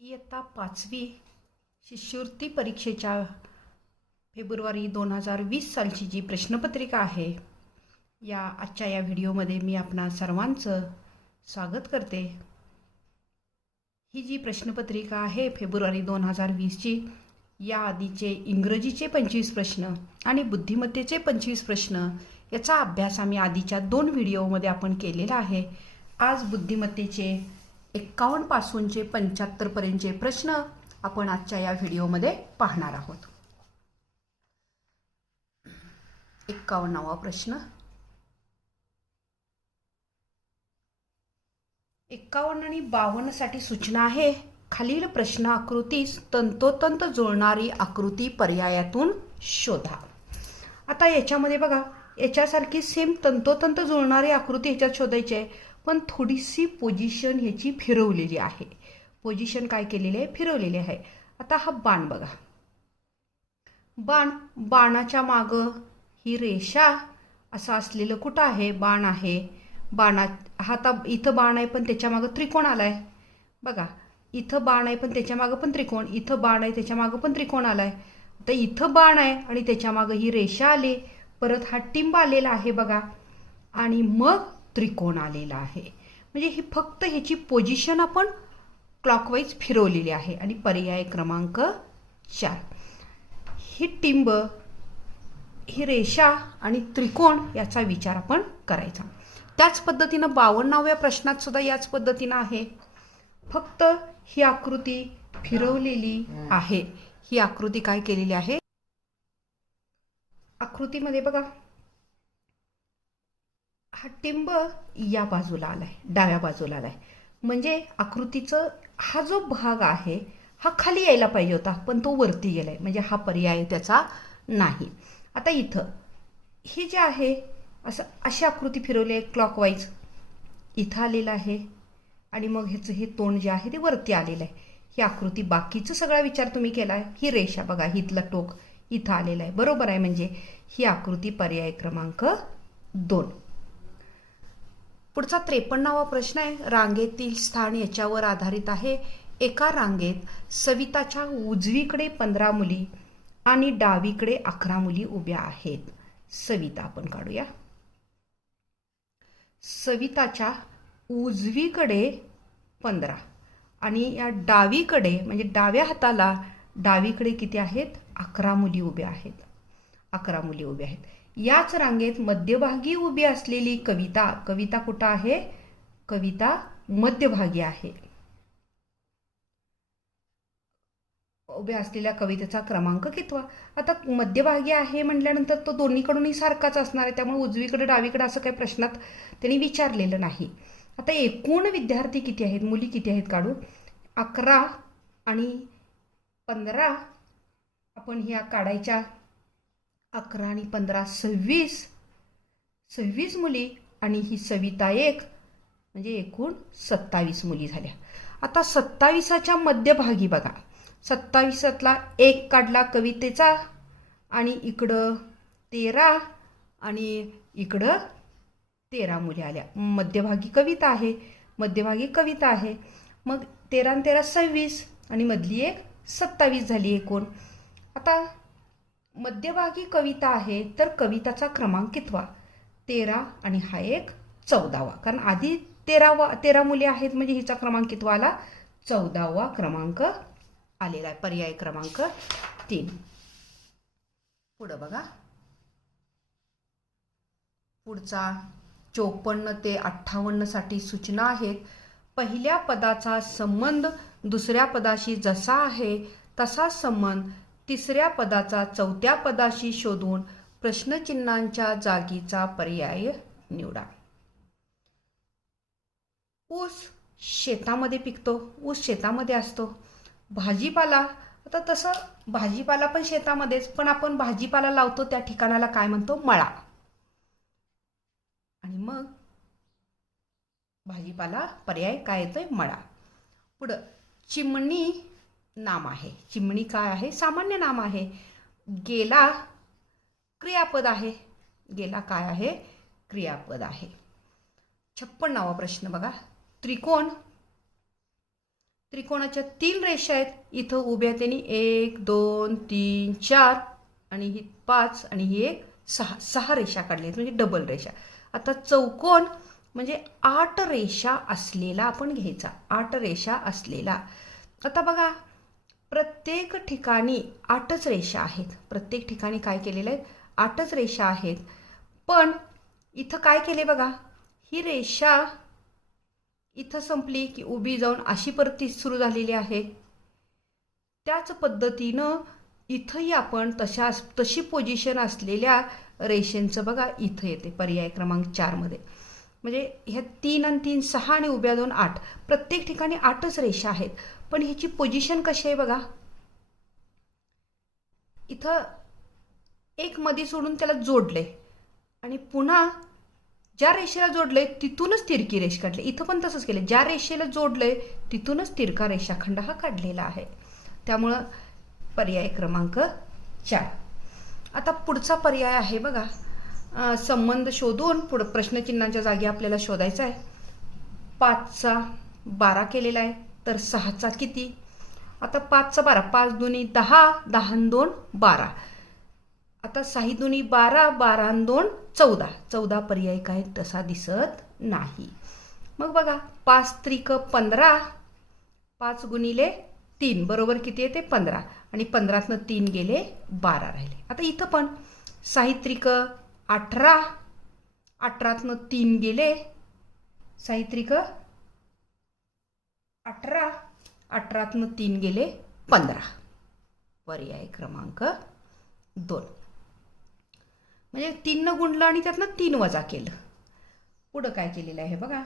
इयत्ता 5वी शिष्यवृत्ती परीक्षेच्या फेब्रुवारी 2020 सालची जी प्रश्नपत्रिका आहे आजच्या या व्हिडिओमध्ये मी आपणा सर्वांचं स्वागत करते। ही जी प्रश्नपत्रिका आहे फेब्रुवारी 2020ची, या आधीचे इंग्रजीचे 25 प्रश्न आणि बुद्धिमत्तेचे 25 प्रश्न याचा अभ्यास आम्ही आधीच्या 2 व्हिडिओमध्ये आपण केलेला आहे। आज बुद्धिमत्तेचे 51 पासूनचे 75 पर्यंतचे प्रश्न आपण आजच्या या व्हिडिओमध्ये पाहणार आहोत। 51वा प्रश्न। 51 आणि 52 साठी सूचना आहे, खालील प्रश्न आकृतीस तंतोतंत जुळणारी आकृती पर्यायातून शोधा। आता याच्यामध्ये बघा, याच्यासारखी सेम तंतोतंत जुळणारी आकृती ह्याच्यात शोधायची आहे, पण थोडीशी पोझिशन ह्याची फिरवलेली आहे। पोझिशन काय केलेली आहे? फिरवलेली आहे। आता हा बाण बघा, बाणाच्या माग ही रेषा असं असलेलं कुठं आहे? बाण आहे। हा आता इथं बाण आहे पण त्याच्या मागे त्रिकोण आलाय बघा। इथं बाण आहे पण त्याच्या मागे पण त्रिकोण, इथं बाण आहे त्याच्या मागे पण त्रिकोण आलाय। तर इथं बाण आहे आणि त्याच्या मागे ही रेषा आली, परत हा टिंब आलेला आहे बघा, आणि मग त्रिकोण आलेला आहे। म्हणजे ही फक्त ह्याची पोझिशन आपण क्लॉकवाईज फिरवलेली आहे। आणि पर्याय क्रमांक 4, ही टिंब, ही रेषा आणि त्रिकोण याचा विचार आपण करायचा। त्याच पद्धतीनं 52व्या प्रश्नात सुद्धा याच पद्धतीनं आहे, फक्त ही आकृती फिरवलेली आहे। ही आकृती काय केलेली आहे? आकृतीमध्ये बघा, हा टिंब या बाजूला आलाय, डाव्या बाजूला आलाय, म्हणजे आकृतीचं हा जो भाग आहे हा खाली यायला पाहिजे होता, पण तो वरती गेलाय, म्हणजे हा पर्याय त्याचा नाही। आता इथं ही जे आहे असं अशी आकृती फिरवली आहे क्लॉकवाईज, इथं आलेलं आहे आणि मग ह्याचं हे तोंड जे आहे ते वरती आलेलं आहे। ही आकृती बाकीचा सगळा विचार तुम्ही केला आहे। ही रेषा बघा, हितलं टोक इथं आलेलं आहे, बरोबर आहे, म्हणजे ही आकृती पर्याय क्रमांक 2। पुढचा 53वा प्रश्न आहे, रांगेतील स्थान याच्यावर आधारित आहे। एका रांगेत सविताच्या उजवीकडे 15 मुली आणि डावीकडे 11 मुली उभ्या आहेत। सविता आपण काढूया। सविताच्या उजवीकडे 15 आणि या डावीकडे म्हणजे डाव्या हाताला डावीकडे किती आहेत? 11 मुली उभ्या आहेत। 11 मुली उभ्या आहेत। याच रांगेत मध्यभागी उभी असलेली कविता, कविता कुठं आहे? कविता मध्यभागी आहे। उभ्या असलेल्या कवितेचा क्रमांक कितवा? आता मध्यभागी आहे म्हटल्यानंतर तो दोन्हीकडूनही सारखाच असणार आहे, त्यामुळे उजवीकडे डावीकडे असं काही प्रश्नात त्यांनी विचारलेलं नाही। आता एकूण विद्यार्थी किती आहेत, मुली किती आहेत काढू? 11 आणि 15 आपण ह्या काढायच्या। 11 आणि 15 26 मुली आणि ही सविता एक, म्हणजे एकूण 27 मुली झाल्या। आता 27च्या मध्यभागी बघा, 27तला 1 काढला कवितेचा आणि इकडं 13 आणि इकडं 13 मुली आल्या। मध्यभागी कविता आहे, मध्यभागी कविता आहे, मग 13 आणि 13 26 आणि मधली एक 27 झाली एकूण। आता मध्यभागी कविता आहे तर कविताचा क्रमांक कितवा? 13 आणि हा एक 14वा, कारण आधी 13 मुली आहेत, म्हणजे हिचा क्रमांक कितवा आला? 14वा क्रमांक आलेला आहे, पर्याय क्रमांक 3। पुढं बघा, पुढचा 54 ते 58 साठी सूचना आहेत। पहिल्या पदाचा संबंध दुसऱ्या पदाशी जसा आहे तसा संबंध तिसऱ्या पदाचा चौथ्या पदाशी शोधून प्रश्नचिन्हांच्या जागीचा पर्याय निवडा। ऊस शेतामध्ये पिकतो, ऊस शेतामध्ये असतो। भाजीपाला, आता तसं भाजीपाला पण शेतामध्येच, पण आपण भाजीपाला लावतो त्या ठिकाणाला काय म्हणतो? मळा। आणि मग भाजीपाला पर्याय काय येतोय? मळा। पुढं चिमणी नाम आहे। चिमणी काय आहे? सामान्य नाम आहे। गेला क्रियापद आहे, गेला काय आहे? क्रियापद आहे। 56वा प्रश्न बघा, त्रिकोण त्रिकोणाच्या 3 रेषा आहेत. इथं उभ्या त्यांनी 1 2 3 4 आणि ही 5 आणि ही एक 6 रेषा काढल्या आहेत, म्हणजे डबल रेषा. आता चौकोन म्हणजे 8 रेषा असलेला आपण घ्यायचा, 8 रेषा असलेला. आता बघा, प्रत्येक ठिकाणी 8च रेषा आहेत. प्रत्येक ठिकाणी काय केलेलं आहे, 8च रेषा आहेत. पण इथं काय केले बघा, ही रेषा इथं संपली की उभी जाऊन अशी परत सुरू झालेली आहे. त्याच पद्धतीनं इथंही आपण तशी पोझिशन असलेल्या रेषेंचं बघा इथं येते पर्याय क्रमांक 4 मध्ये. म्हणजे ह्या 3 आणि 3 6 आणि उभ्या 2 8, प्रत्येक ठिकाणी 8च रेषा आहेत. पण ह्याची पोझिशन कशी आहे बघा, इथं एक मध्ये सोडून त्याला जोडले आणि पुन्हा ज्या रेषेला जोडलंय तिथूनच तिरकी रेष काढली. इथं पण तसंच केलं, ज्या रेषेला जोडलंय तिथूनच तिरका रेषाखंड हा काढलेला आहे. त्यामुळं पर्याय क्रमांक 4. आता पुढचा पर्याय आहे बघा, संबंध शोधून पुढं प्रश्नचिन्हाच्या जागी आपल्याला शोधायचा आहे. 5चा 12 केलेला आहे, तर 6चा किती. आता 5चा 12, 5 दुनी 10, 10 आणि 2 12. आता 6 दुनी 12, 12 आणि 2 14. 14 पर्याय काय तसा दिसत नाही. मग बघा, 5 त्रिक 15, 5 गुणिले 3 बरोबर किती येते 15, आणि 15तनं 3 गेले 12 राहिले. आता इथं पण 6 त्रिक 18, 18तनं 3 गेले, 6 त्रिक 18, 18तनं 3 गेले 15. पर्याय क्रमांक 2. म्हणजे 3 गुणलं आणि त्यातनं 3 वजा केलं. पुढं काय केलेलं आहे बघा,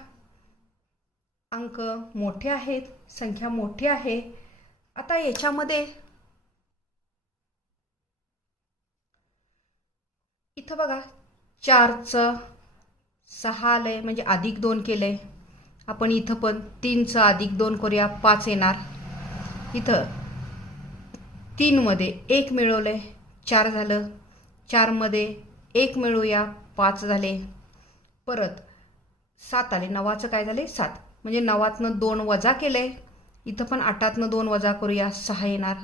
अंक मोठे आहेत, संख्या मोठी आहे. आता याच्यामध्ये इथं बघा 4चं 6 आलंय, म्हणजे अधिक 2 केलंय. आपण इथं पण 3चं अधिक 2 करूया, 5 येणार. इथं 3 मध्ये 1 मिळवलंय, 4 झालं. 4 मध्ये 1 मिळवूया, 5 झाले. परत 7 आले, 9चं काय झाले 7, म्हणजे 9तनं 2 वजा केलंय. इथं पण 8तनं 2 वजा करूया, 6 येणार.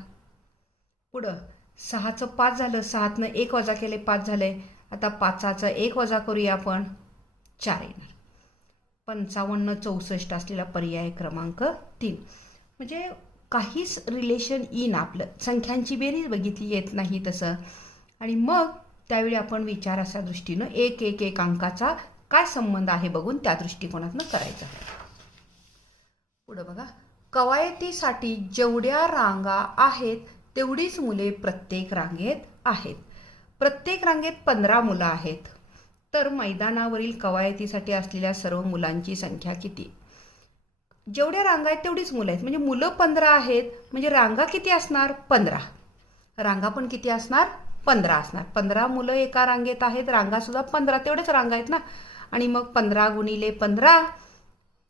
पुढं 6चं 5 झालं, 6तनं 1 वजा केले, 5 झाले. आता 5चं 1 वजा करूया आपण, 4 येणार. 55 64 असलेला पर्याय क्रमांक 3. म्हणजे काहीच रिलेशन येईन, आपलं संख्यांची बेरीज बघितली येत नाही तसं. आणि मग त्यावेळी आपण विचाराच्या दृष्टीनं एक एक एक अंकाचा काय संबंध आहे बघून त्या दृष्टिकोनातनं करायचा. पुढं बघा, कवायतीसाठी जेवढ्या रांगा आहेत तेवढीच मुले प्रत्येक रांगेत आहेत. प्रत्येक रांगेत 15 मुलं आहेत, तर मैदानावरील कवायतीसाठी असलेल्या सर्व मुलांची संख्या किती. जेवढ्या रांगा आहेत तेवढीच मुलं आहेत, म्हणजे मुलं 15 आहेत, म्हणजे रांगा किती असणार 15. रांगा पण किती असणार 15 असणार. 15 मुलं एका रांगेत आहेत, रांगा सुद्धा 15, तेवढेच रांगा आहेत ना. आणि मग 15 गुणिले 15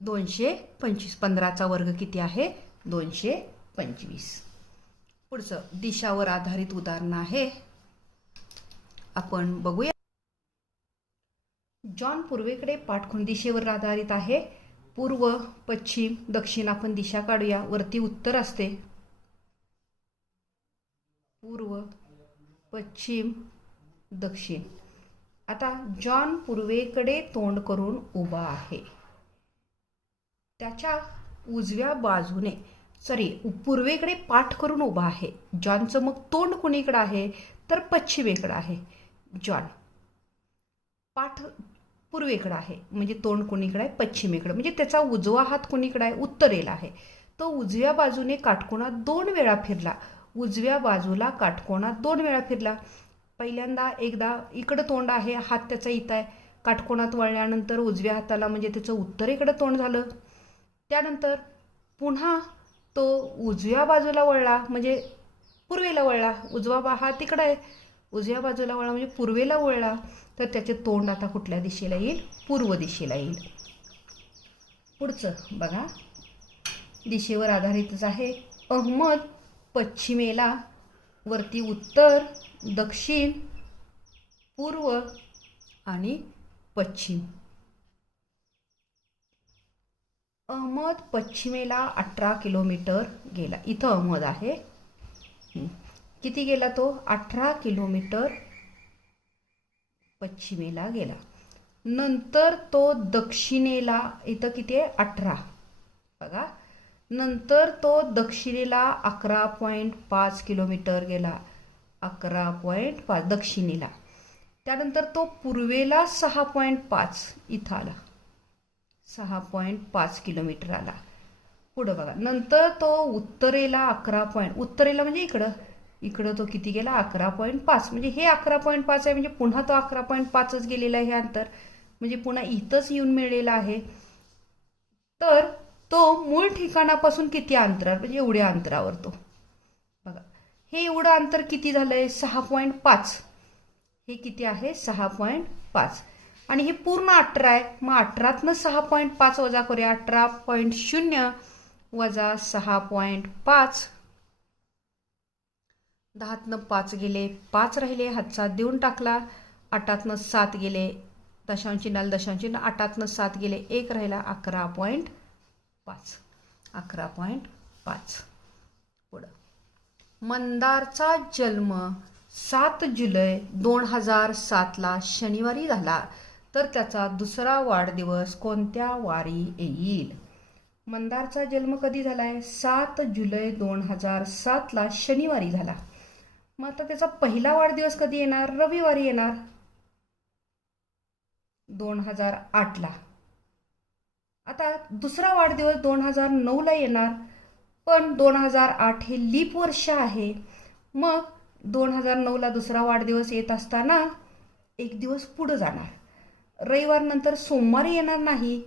225. 15चा वर्ग किती आहे 225. पुढचं दिशावर आधारित उदाहरण आहे, आपण बघूया. जॉन पूर्वेकडे पाठखूण दिशेवर आधारित आहे. पूर्व पश्चिम दक्षिण आपण दिशा काढूया. वरती उत्तर असते, पूर्व पश्चिम दक्षिण. आता जॉन पूर्वेकडे तोंड करून उभा आहे. त्याच्या उजव्या बाजूने पूर्वेकडे पाठ करून उभा आहे. जॉनचं मग तोंड कुणीकडे आहे तर पश्चिमेकडे आहे. जॉन पाठ पूर्वेकडे आहे, म्हणजे तोंड कुणीकडे आहे पश्चिमेकडे, म्हणजे त्याचा उजवा हात कुणीकडे आहे उत्तरेला आहे. तो उजव्या बाजूने काटकोनात 2 वेळा फिरला. उजव्या बाजूला काटकोनात 2 वेळा फिरला. पहिल्यांदा एकदा इकडं तोंड आहे, हात त्याचा इथं आहे. काटकोनात वळल्यानंतर उजव्या हाताला म्हणजे त्याचं उत्तरेकडं तोंड झालं. त्यानंतर पुन्हा तो उजव्या बाजूला वळला, म्हणजे पूर्वेला वळला. उजवा हात इकडं आहे, उजव्या बाजूला वळला म्हणजे पूर्वेला वळला. तर त्याचे तोंड आता कुठल्या दिशेला येईल पूर्व दिशेला येईल. पुढचं बघा, दिशेवर आधारितच आहे. अहमद पश्चिमेला, वरती उत्तर दक्षिण पूर्व आणि पश्चिम. अहमद पश्चिमेला 18 किलोमीटर गेला. इथं अहमद आहे. किती गेला तो? 18 किलोमीटर पश्चिमेला गेला. नंतर तो दक्षिणेला, इथं किती आहे? 18. बघा, नंतर तो दक्षिणेला 11.5 किलोमीटर गेला. 11.5 दक्षिणेला. त्यानंतर तो पूर्वेला 6.5 इथं आला. 6.5 किलोमीटर आला. पुढं बघा, नंतर तो उत्तरेला 11. उत्तरेला म्हणजे इकडं तो किती गेला? 11.5. म्हणजे हे 11.5 आहे, म्हणजे पुन्हा तो 11.5च गेलेला आहे हे अंतर, म्हणजे पुन्हा इथंच येऊन मिळालेला आहे. तर तो मूळ ठिकाणापासून किती अंतरावर, म्हणजे एवढ्या अंतरावर तो. बघा, हे एवढं अंतर किती झालंय? 6.5. हे किती आहे? 6.5. आणि हे पूर्ण 18 आहे. मग 18तनं 6.5 वजा करूया. 18.0 वजा 6.5. 10तनं 5 गेले, 5 राहिले, हातचा देऊन टाकला. 8तनं 7 गेले, दशांशचिन्हाला दशांशचिन्ह. 8तनं 7 गेले, 1 राहिला. 11.5. 11.5. पुढं, मंदारचा जन्म 7 जुलै 2007ला शनिवारी झाला, तर त्याचा दुसरा वाढदिवस कोणत्या वारी येईल? मंदारचा जन्म कधी झालाय? 7 जुलै 2007ला शनिवारी झाला. मग आता त्याचा पहिला वाढदिवस कधी येणार? रविवारी येणार, 2008ला. आता दुसरा वाढदिवस 2009ला येणार, पण 2008 हे लीप वर्ष आहे. मग 2009ला दुसरा वाढदिवस येत असताना एक दिवस पुढे जाणार. रविवार नंतर सोमवारी येणार नाही,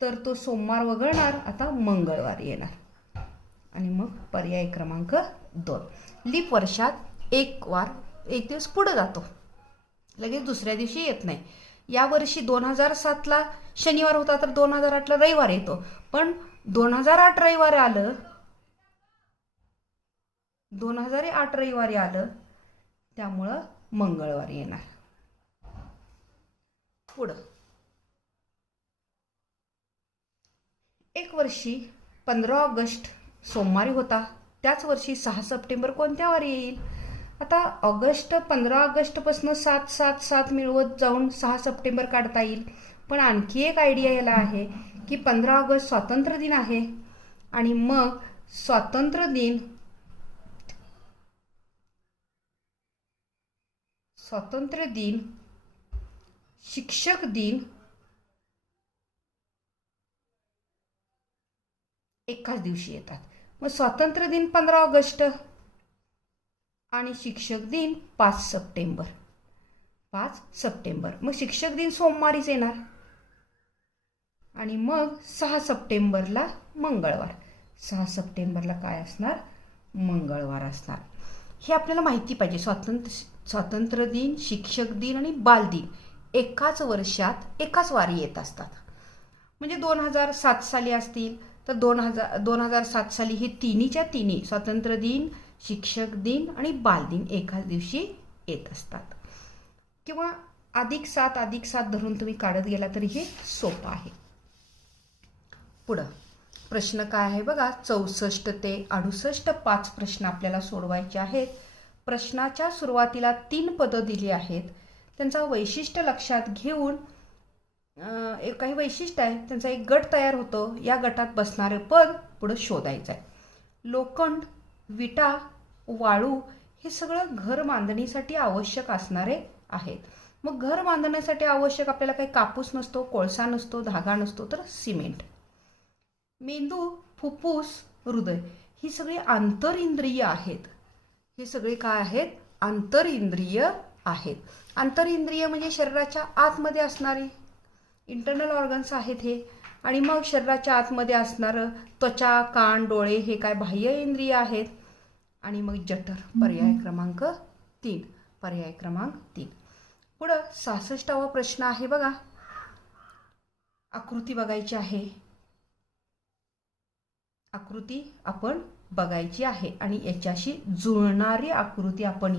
तर तो सोमवार वगळणार, आता मंगळवारी येणार. आणि मग पर्याय क्रमांक 2, लीप वर्षात एक दिवस पुढे जातो, लगेच दुसऱ्या दिवशी येत नाही. यावर्षी 2007ला शनिवार होता, तर 2008ला रविवार येतो. पण 2008 रविवारी आलं, 2008 रविवारी आलं, त्यामुळं मंगळवारी येणार. पुढं, एक वर्षी 15 ऑगस्ट सोमवारी होता, त्याच वर्षी 6 सप्टेंबर कोणत्या वारी येईल? आता 15 ऑगस्टपासून 7 मिळवत जाऊन 6 सप्टेंबर काढता येईल. पण आणखी एक आयडिया याला आहे की 15 ऑगस्ट स्वातंत्र्य दिन आहे, आणि मग स्वातंत्र्य दिन, शिक्षक दिन एकाच दिवशी येतात. मग स्वातंत्र्य दिन 15 ऑगस्ट आणि शिक्षक दिन 5 सप्टेंबर. मग शिक्षक दिन सोमवारीच येणार, आणि मग 6 सप्टेंबरला मंगळवार. 6 सप्टेंबरला काय असणार? मंगळवार असणार. हे आपल्याला माहिती पाहिजे. स्वातंत्र्य दिन, शिक्षक दिन आणि बालदिन एकाच वर्षात एकाच वारी येत असतात. म्हणजे 2007 साली असतील तर 2007 साली हे तिन्हीच्या तिन्ही स्वातंत्र्य दिन, शिक्षक दिन आणि बालदिन एकाच दिवशी येत असतात. किंवा +7 धरून तुम्ही काढत गेला तरी हे सोपं आहे. पुढं प्रश्न काय आहे बघा, 64 ते 68 5 प्रश्न आपल्याला सोडवायचे आहेत. प्रश्नाच्या सुरुवातीला 3 पदं दिली आहेत. त्यांचा वैशिष्ट्य लक्षात घेऊन काही वैशिष्ट्य आहे, त्यांचा एक गट तयार होतो. या गटात बसणारे पद पुढे शोधायचं आहे. लोखंड, विटा, वाळू हे सगळं घर बांधणीसाठी आवश्यक असणारे आहेत. मग घर बांधण्यासाठी आवश्यक आपल्याला काही कापूस नसतो, कोळसा नसतो, धागा नसतो, तर सिमेंट. मेंदू, फुफ्फुस, हृदय ही सगळी आंतरिंद्रिय आहेत. हे सगळे काय आहेत? आंतरिंद्रिय आहेत. आंतरिंद्रिय म्हणजे शरीराच्या आतमध्ये असणारी इंटरनल ऑर्गन्स आहेत हे. आणि मग शरीराच्या आतमध्ये असणारं त्वचा, कान, डोळे हे काय बाह्य इंद्रिय आहेत. आणि मग जठर, पर्याय क्रमांक 3. पुढं 66वा प्रश्न आहे बघा. आकृती बघायची आहे. आकृती आपण बघायची आहे आणि याच्याशी जुळणारी आकृती आपण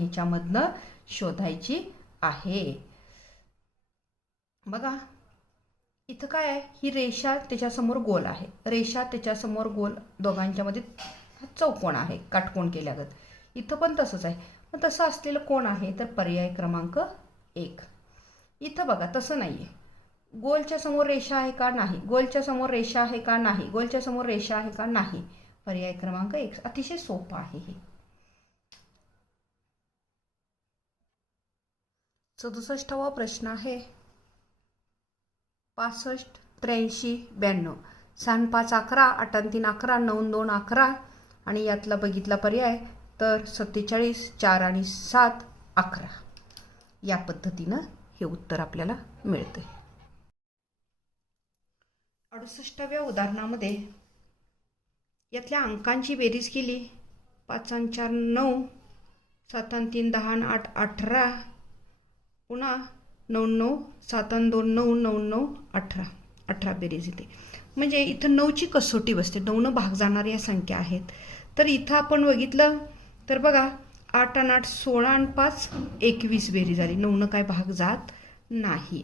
इथं काय आहे, ही रेषा त्याच्यासमोर गोल आहे, रेषा त्याच्यासमोर गोल, दोघांच्या मध्ये चौकोन आहे काटकोन केल्यागत. इथं पण तसंच आहे. मग तसं असलेलं कोण आहे तर पर्याय क्रमांक 1. इथं बघा तसं नाही आहे. गोलच्या समोर रेषा आहे का नाही, गोलच्या समोर रेषा आहे का नाही, गोलच्या समोर रेषा आहे का नाही. पर्याय क्रमांक 1. अतिशय सोपं आहे हे. 67वा प्रश्न आहे. 65, 83, 92. 6 5 11, 8 3 11, 9 2 11 आणि यातला बघितला पर्याय तर 47, 4 आणि 7 11. या पद्धतीनं हे उत्तर आपल्याला मिळते. 68व्या उदाहरणामध्ये यातल्या अंकांची बेरीज केली. 5 आणि 4 9, 7 आणि 3 10 आणि 8 18, पुन्हा 9 9, 7 आणि 2 9, 9 9 18, 18 बेरीज येते. म्हणजे इथं 9ची कसोटी बसते, 9 भाग जाणाऱ्या संख्या आहेत. तर इथं आपण बघितलं तर बघा 8 आणि 8 16 आणि 5 21 बेरीज झाली, 9 काय भाग जात नाही.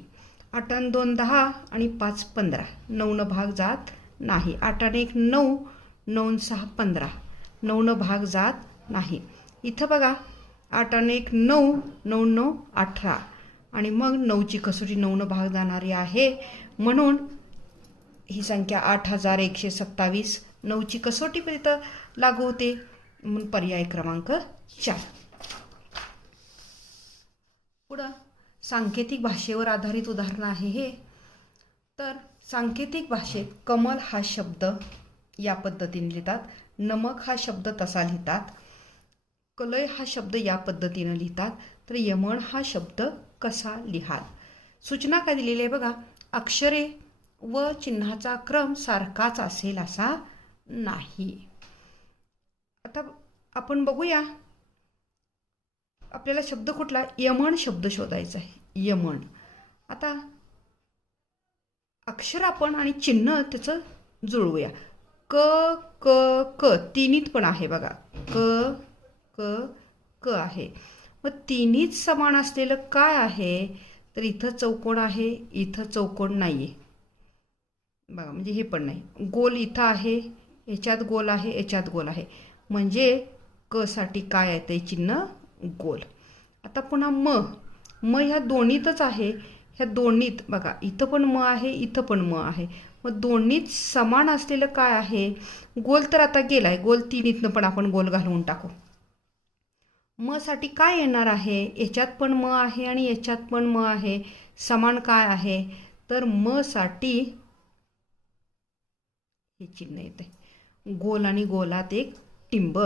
8 आणि 2 10 आणि 5 15, 9 भाग जात नाही. 8 आणि 1 9, 9 6 15, 9 भाग जात नाही. इथं बघा 8 आणि 1 9, 9 9 18 आणि मग 9ची कसोटी 9 भाग जाणारी आहे, म्हणून ही संख्या 8127. 9ची कसोटी पण इथं लागू होते, म्हणून पर्याय क्रमांक 4. पुढं सांकेतिक भाषेवर आधारित उदाहरण आहे हे. तर सांकेतिक भाषेत कमल हा शब्द या पद्धतीने लिहितात, नमक हा शब्द तसा लिहितात, कलय हा शब्द या पद्धतीनं लिहितात. तर यमन हा शब्द कसा लिहाल. सूचना काय दिलेली आहे बघा. अक्षरे व चिन्हाचा क्रम सारखाच असेल असा नाही. आता आपण बघूया, आपल्याला शब्द कुठला, यमन शब्द शोधायचा आहे. यमन. आता अक्षर आपण आणि चिन्ह त्याचं जुळवूया. क क क तिन्हीत पण आहे बघा, क क क आहे. मग तिन्हीत समान असलेलं काय आहे तर इथं चौकोन आहे, इथं चौकोन नाही आहे बघा, म्हणजे हे पण नाही. गोल इथं आहे, याच्यात गोल आहे, याच्यात गोल आहे, म्हणजे क साठी काय आहे ते चिन्ह गोल. आता पुन्हा म ह्या दोन्हीतच आहे. ह्या दोन्हीत बघा इथं पण म आहे, इथं पण म आहे, मग दोन्हीत समान असलेलं काय आहे. गोल तर आता गेलाय, गोल तिन्हीतनं पण आपण गोल घालवून टाकू. म साठी काय येणार आहे, याच्यात पण म आहे आणि याच्यात पण म आहे, समान काय आहे तर म साठी हे चिन्ह येते, गोल आणि गोलात एक टिंब,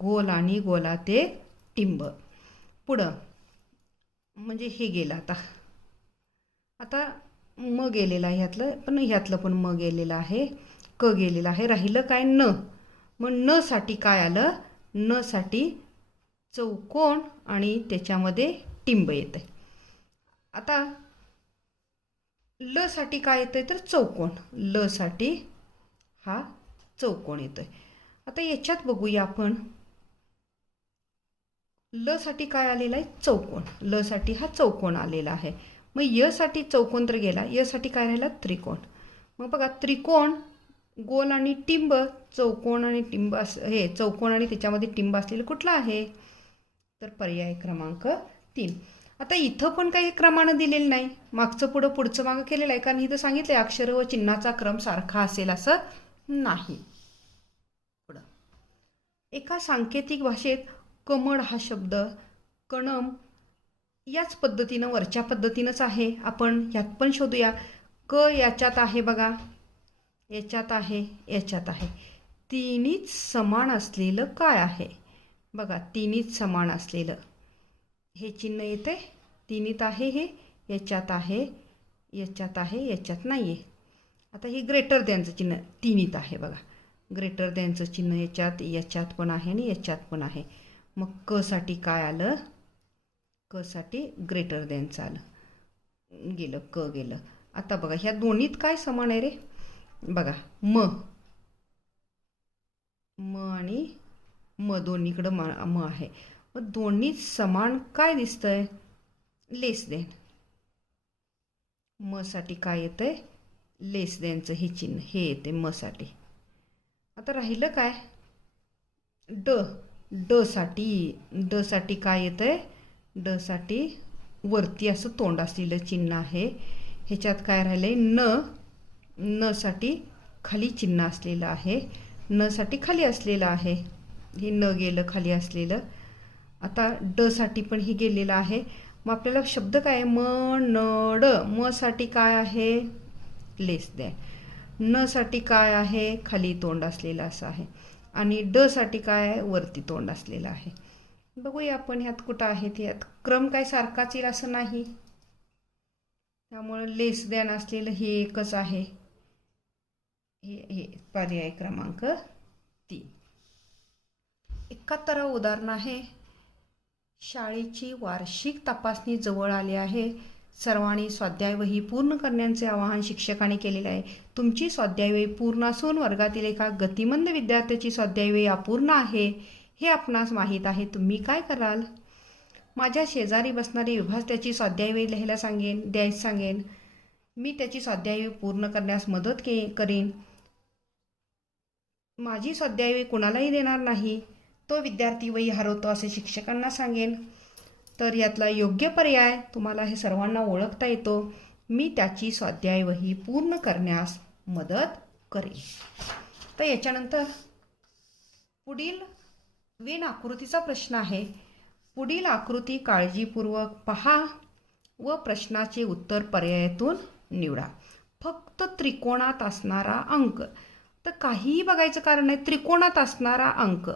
गोल आणि गोलात एक टिंब. पुढं म्हणजे हे गेलं. आता म गेलेलं आहे ह्यातलं, पण ह्यातलं पण म गेलेलं आहे, क गेलेलं आहे, राहिलं काय न. मग न साठी काय आलं, न साठी चौकोन आणि त्याच्यामध्ये टिंब येते. आता ल साठी काय येतंय तर चौकोन, ल साठी हा चौकोन येतोय. आता याच्यात बघूया आपण, ल साठी काय आलेला आहे चौकोन, ल साठी हा चौकोन आलेला आहे. मग य साठी चौकोन तर गेला, य साठी काय राहिला त्रिकोण. मग बघा त्रिकोण, गोल आणि टिंब, चौकोन आणि टिंब, हे चौकोन आणि त्याच्यामध्ये टिंब असलेलं कुठलं आहे तर पर्याय क्रमांक 3. आता इथं पण काही क्रमानं दिलेलं नाही, मागचं पुढं पुढचं मागं केलेलं आहे, कारण इथं सांगितलंय अक्षर व चिन्हाचा क्रम सारखा असेल असं नाही. पुढं एका सांकेतिक भाषेत कमळ हा शब्द कणम याच पद्धतीनं वरच्या पद्धतीनंच आहे. आपण ह्यात पण शोधूया. क याच्यात आहे बघा, याच्यात आहे, याच्यात आहे, तिन्हीच समान असलेलं काय आहे बघा, तिन्हीच समान असलेलं हे चिन्ह येते, तिन्हीत आहे, हे याच्यात आहे, याच्यात आहे, याच्यात नाही आहे. आता हे ग्रेटर दॅनचं चिन्ह तिन्हीत आहे बघा, ग्रेटर दॅनचं चिन्ह याच्यात, याच्यात पण आहे आणि याच्यात पण आहे. मग क साठी काय आलं, क साठी ग्रेटर दॅनचं आलं, गेलं क गेलं. आता बघा ह्या दोन्हीत काय समान आहे रे बघा, म आणि म दोन्हीकडं म आहे, मग दोन्हीत समान काय दिसतंय लेस देन. म साठी काय येतंय लेस दॅनचं हे चिन्ह हे येते म साठी. आता राहिलं काय ड. ड साठी काय येतं आहे, ड साठी वरती असं तोंड असलेलं चिन्ह आहे. ह्याच्यात काय राहिलं आहे न साठी खाली चिन्ह असलेलं आहे, न साठी खाली असलेलं आहे, हे न गेलं खाली असलेलं. आता ड साठी पण हे गेलेलं आहे. मग आपल्याला शब्द काय म न ड. म साठी काय आहे लेस दॅन, न साठी काय आहे खाली तोंड असलेलं असं आहे, आणि ड साठी काय आहे वरती तोंड असलेलं आहे. बघूया आपण ह्यात कुठं आहे ते. ह्यात क्रम काय सारखाच येईल असं नाही, त्यामुळं लेस दॅन असलेलं हे एकच आहे. हे पर्याय क्रमांक 3. 71 उदाहरण आहे. शाळेची वार्षिक तपासणी जवळ आली आहे. सर्वांनी स्वाध्यायवही पूर्ण करण्याचे आवाहन शिक्षकांनी केलेले आहे. तुमची स्वाध्यायवही पूर्ण असून वर्गातील एका गतिमंद विद्यार्थ्याची स्वाध्यायवही अपूर्ण आहे हे आपणास माहीत आहे. तुम्ही काय कराल? माझ्या शेजारी बसणारी विभास त्याची स्वाध्यायवही लिहायला द्यायला सांगेन. मी त्याची स्वाध्यायवही पूर्ण करण्यास मदत करीन. माझी स्वाध्यायवही कुणालाही देणार नाही. तो विद्यार्थी वही हरवतो असे शिक्षकांना सांगेन. तर यातला योग्य पर्याय तुम्हाला हे सर्वांना ओळखता येतो. मी त्याची स्वाध्यायवही पूर्ण करण्यास मदत करेन. तर याच्यानंतर पुढील वेन आकृतीचा प्रश्न आहे. पुढील आकृती काळजीपूर्वक पहा व प्रश्नाचे उत्तर पर्यायातून निवडा. फक्त त्रिकोणात असणारा अंक. तर काहीही बघायचं कारण नाही, त्रिकोणात असणारा अंक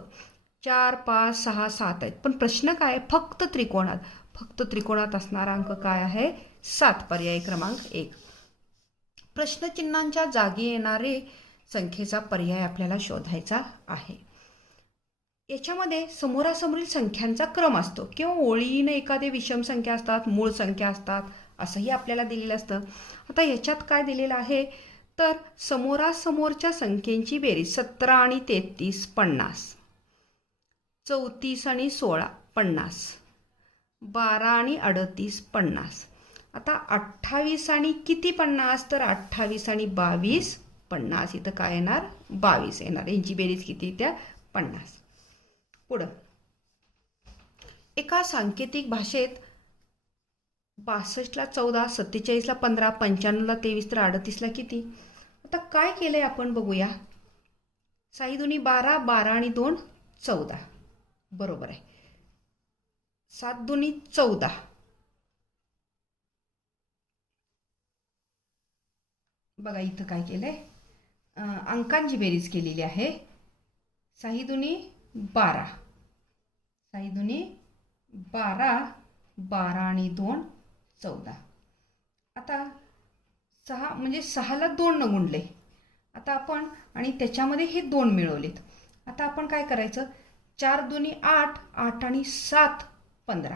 4, 5, 6, 7 आहेत. पण प्रश्न काय, फक्त त्रिकोणात. फक्त त्रिकोणात असणारा अंक काय आहे 7. पर्याय क्रमांक 1. प्रश्नचिन्हांच्या जागी येणारे संख्येचा पर्याय आपल्याला शोधायचा आहे. याच्यामध्ये समोरासमोरील संख्यांचा क्रम असतो किंवा ओळीने एखादे विषम संख्या असतात, मूळ संख्या असतात, असंही आपल्याला दिलेलं असतं. आता याच्यात काय दिलेलं आहे तर समोरासमोरच्या संख्येची बेरीज 17 आणि 33 50, 34 आणि 16 50, 12 आणि 38 50. आता 28 आणि किती 50 तर 28 आणि 22 50. इथं काय येणार 22 येणार. यांची बेरीज किती त्या 50. पुढं एका सांकेतिक भाषेत 62 ला 14, 47 ला 15, 95 ला 23 तर 38 ला किती. आता काय केलंय आपण बघूया. 6 दुनी 12, 12 आणि 2 14. बरोबर आहे. 7 दुनी 14. बघा इथं काय केलंय अंकांची बेरीज केलेली आहे. 6 दुनी 12, 6 दुनी 12, 12 आणि 2 14. आता 6 म्हणजे 6ला 2 न गुणले. आता आपण आणि त्याच्यामध्ये हे 2 मिळवलेत. आता आपण काय करायचं 4 दुनी 8, 8 आणि 7 15.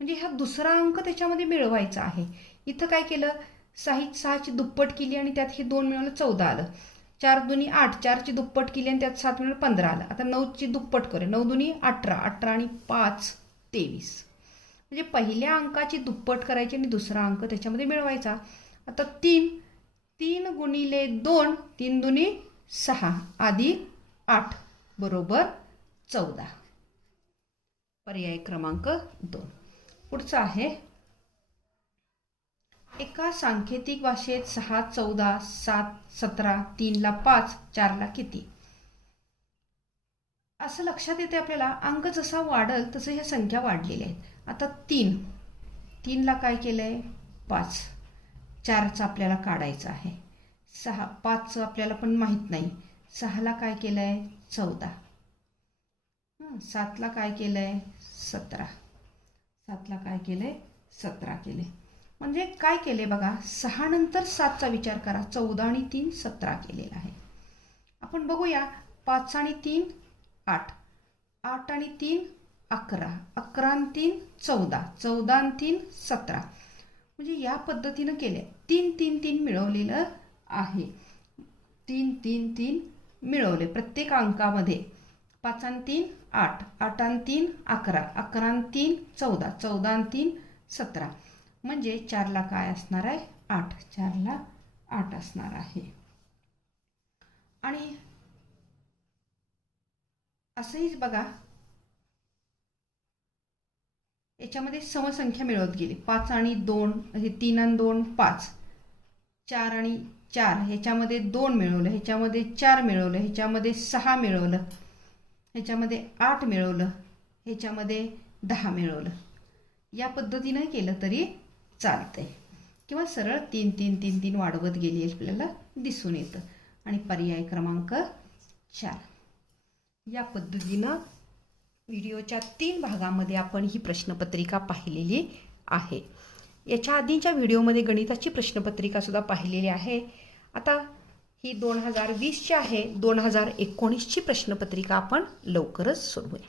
म्हणजे हा दुसरा अंक त्याच्यामध्ये मिळवायचा आहे. इथं काय केलं 6ची दुप्पट केली आणि त्यात हे 2 मिळवलं 14 आलं. 4 दुनी 8, 4ची दुप्पट केली आणि त्यात 7 मिळवलं 15 आलं. आता 9ची दुप्पट करूया. 9 दुनी 18, 18 आणि 5 23. म्हणजे पहिल्या अंकाची दुप्पट करायची आणि दुसरा अंक त्याच्यामध्ये मिळवायचा. आता 3 गुणिले 2, 3 दुनी 6 अधिक 8 बरोबर 14. पर्याय क्रमांक 2. पुढचा आहे एका सांकेतिक भाषेत 6, 14, 7, 17, 3 ला 5, 4 ला किती. असं लक्षात येते आपल्याला अंक जसा वाढल तसं ह्या संख्या वाढलेल्या आहेत. आता 3 ला काय केलंय 5, 4चा आपल्याला काढायचा आहे. 6, 5चं आपल्याला पण माहित नाही. 6ला काय केलंय 14. 7ला काय केलंय 17, 7ला काय केलंय 17 केले. म्हणजे काय केले बघा 6 नंतर 7चा विचार करा. 14 आणि 3 17 केलेला आहे. आपण बघूया 5 आणि 3 8, 8 आणि 3 11, 11 आणि 3 14, 14 आणि 3 17. म्हणजे या पद्धतीनं केले. 3 3 3 मिळवलेलं आहे. 3 3 3 मिळवले प्रत्येक अंकामध्ये. 5 आणि 3 8, 8 आणि 3 11, 11 आणि 3 14, 14 आणि 3 17. म्हणजे 4ला काय असणार आहे 8, 4ला 8 असणार आहे. आणि असंहीच बघा, याच्यामध्ये समसंख्या मिळवत गेली. 5 आणि 2 हे 3 आणि 2 5, 4 आणि 4 ह्याच्यामध्ये 2 मिळवलं, ह्याच्यामध्ये 4 मिळवलं, ह्याच्यामध्ये 6 मिळवलं, ह्याच्यामध्ये 8 मिळवलं, ह्याच्यामध्ये 10 मिळवलं. या पद्धतीनं केलं तरी चालतंय, किंवा सरळ 3 3 3 3 वाढवत गेली आपल्याला दिसून येतं. आणि पर्याय क्रमांक 4. या पद्धतीनं व्हिडिओच्या 3 भागामध्ये आपण ही प्रश्नपत्रिका पाहिलेली आहे. याच्या आधीच्या व्हिडिओमध्ये गणिताची प्रश्नपत्रिका सुद्धा पाहिलेली आहे. आता ही 2020ची आहे. 2019ची प्रश्नपत्रिका आपण लवकरच सोडवूया.